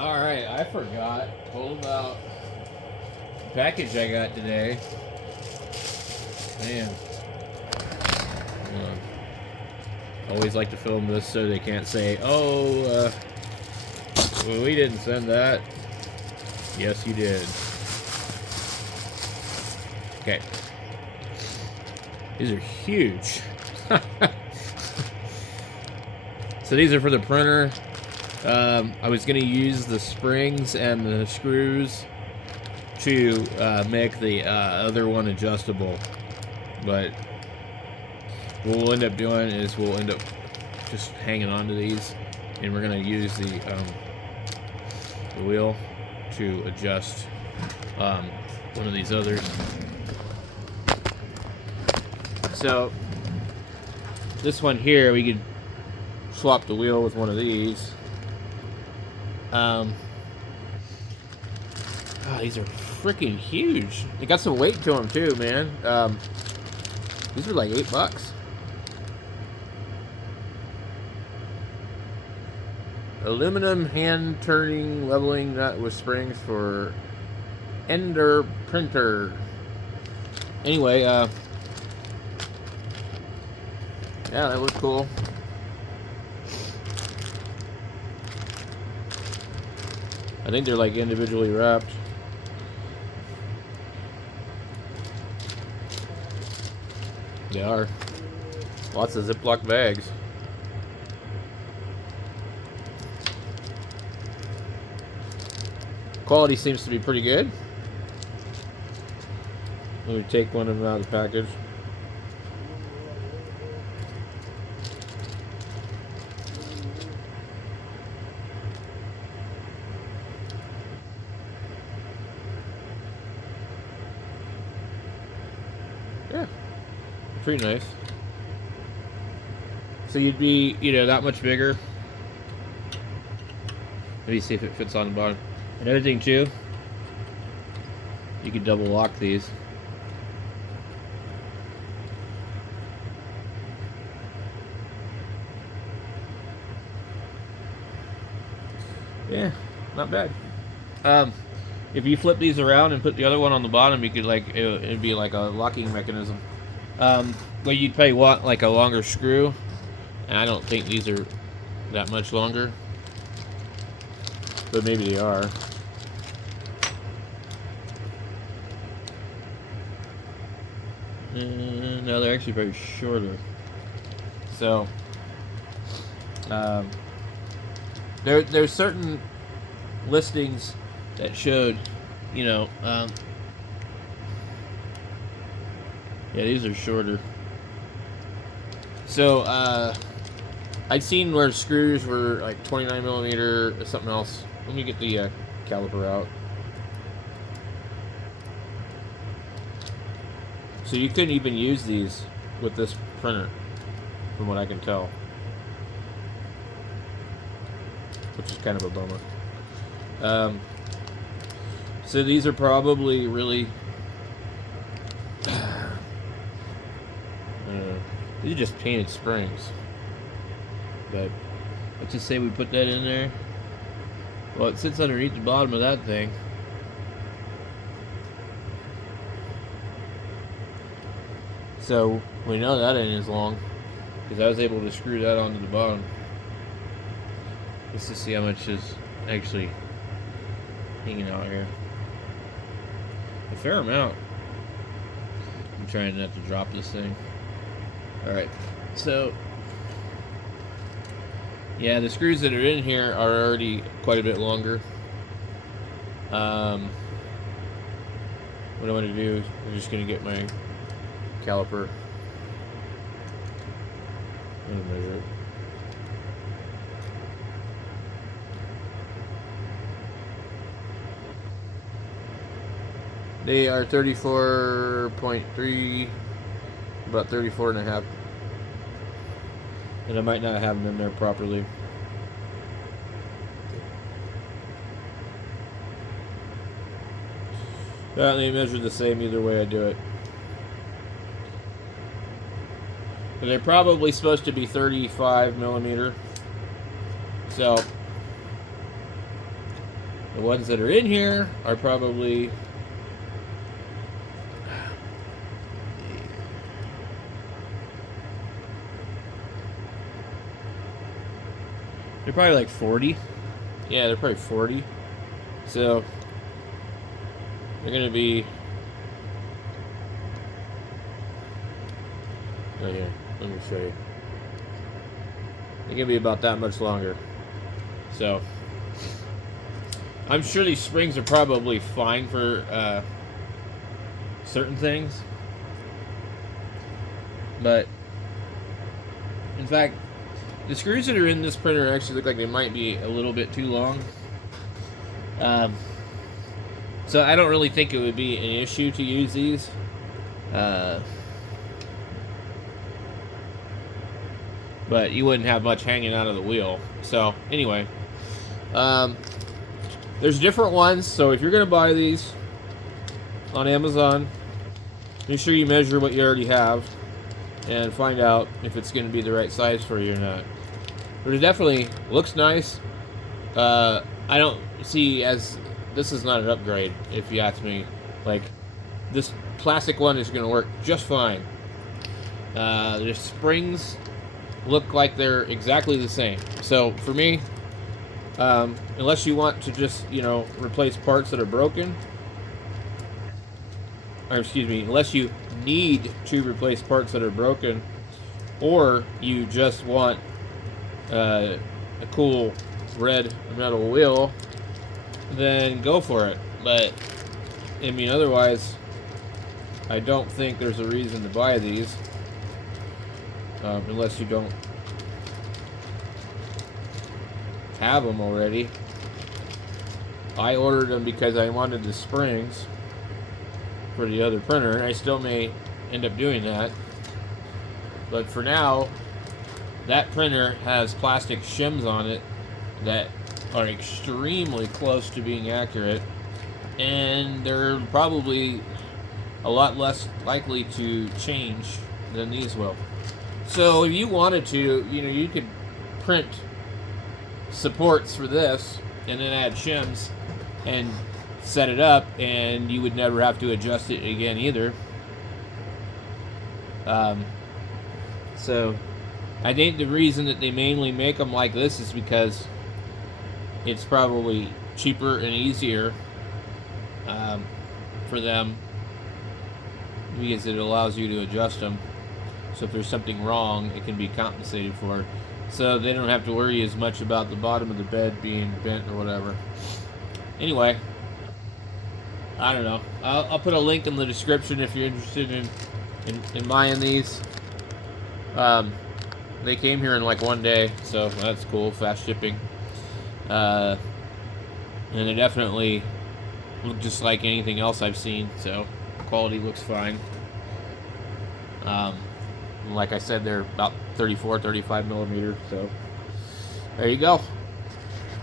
Alright, I forgot all about the package I got today. Man. Always like to film this so they can't say, oh, well, we didn't send that. Yes, you did. Okay. These are huge. So these are for the printer. I was going to use the springs and the screws to make the other one adjustable. But what we'll end up doing is we'll end up just hanging on to these, and we're going to use the wheel to adjust one of these others. So this one here, we could swap the wheel with one of these. Oh, these are freaking huge. They got some weight to them too, man. These are like $8. Aluminum hand turning leveling nut with springs for Ender printer. Anyway, yeah, that looks cool. I think they're like individually wrapped. They are. Lots of Ziploc bags. Quality seems to be pretty good. Let me take one of them out of the package. Yeah, pretty nice. So you'd be, that much bigger. Let me see if it fits on the bottom. Another thing too, you could double lock these. Yeah, not bad. If you flip these around and put the other one on the bottom, you could it'd be like a locking mechanism. But you'd probably want like a longer screw, and I don't think these are that much longer, but maybe they are. No, they're actually very shorter. So, there's certain listings that showed, yeah, these are shorter. So, I'd seen where screws were like 29 millimeter or something else. Let me get the caliper out. So you couldn't even use these with this printer, from what I can tell. Which is kind of a bummer. So these are probably really... these are just painted springs. But let's just say we put that in there. Well, it sits underneath the bottom of that thing. So we know that ain't as long, because I was able to screw that onto the bottom. Let's just see how much is actually hanging out here. A fair amount. I'm trying not to drop this thing. Alright, so yeah, the screws that are in here are already quite a bit longer. What I want to do is I'm just going to get my caliper. I'm going to measure it. They are 34.3, about 34 and a half. And I might not have them in there properly. They measure the same either way I do it. But they're probably supposed to be 35 millimeter. So The ones that are in here are probably... They're probably like 40. Yeah, they're probably 40. So, they're going to be... Right here. Let me show you. They're going to be about that much longer. So, I'm sure these springs are probably fine for certain things. But, in fact, the screws that are in this printer actually look like they might be a little bit too long. So I don't really think it would be an issue to use these. But you wouldn't have much hanging out of the wheel. So anyway, there's different ones. So if you're going to buy these on Amazon, make sure you measure what you already have and find out if it's going to be the right size for you or not. But it definitely looks nice. I don't see as... This is not an upgrade, if you ask me. Like, this plastic one is going to work just fine. The springs look like they're exactly the same. So, for me, unless you want to just, you know, replace parts that are broken... Or, excuse me, unless you need to replace parts that are broken, or you just want a cool red metal wheel, then go for it. But I mean, otherwise, I don't think there's a reason to buy these unless you don't have them already. I ordered them because I wanted the springs for the other printer, and I still may end up doing that. But for now, that printer has plastic shims on it that are extremely close to being accurate, and they're probably a lot less likely to change than these will. So if you wanted to, you know, you could print supports for this and then add shims and set it up, and you would never have to adjust it again either. So I think the reason that they mainly make them like this is because it's probably cheaper and easier for them, because it allows you to adjust them. So if there's something wrong, it can be compensated for. So they don't have to worry as much about the bottom of the bed being bent or whatever. Anyway, I don't know. I'll put a link in the description if you're interested in buying these. They came here in like one day, so that's cool. Fast shipping. And they definitely look just like anything else I've seen, so quality looks fine. Like I said, they're about 34, 35 millimeters, so there you go.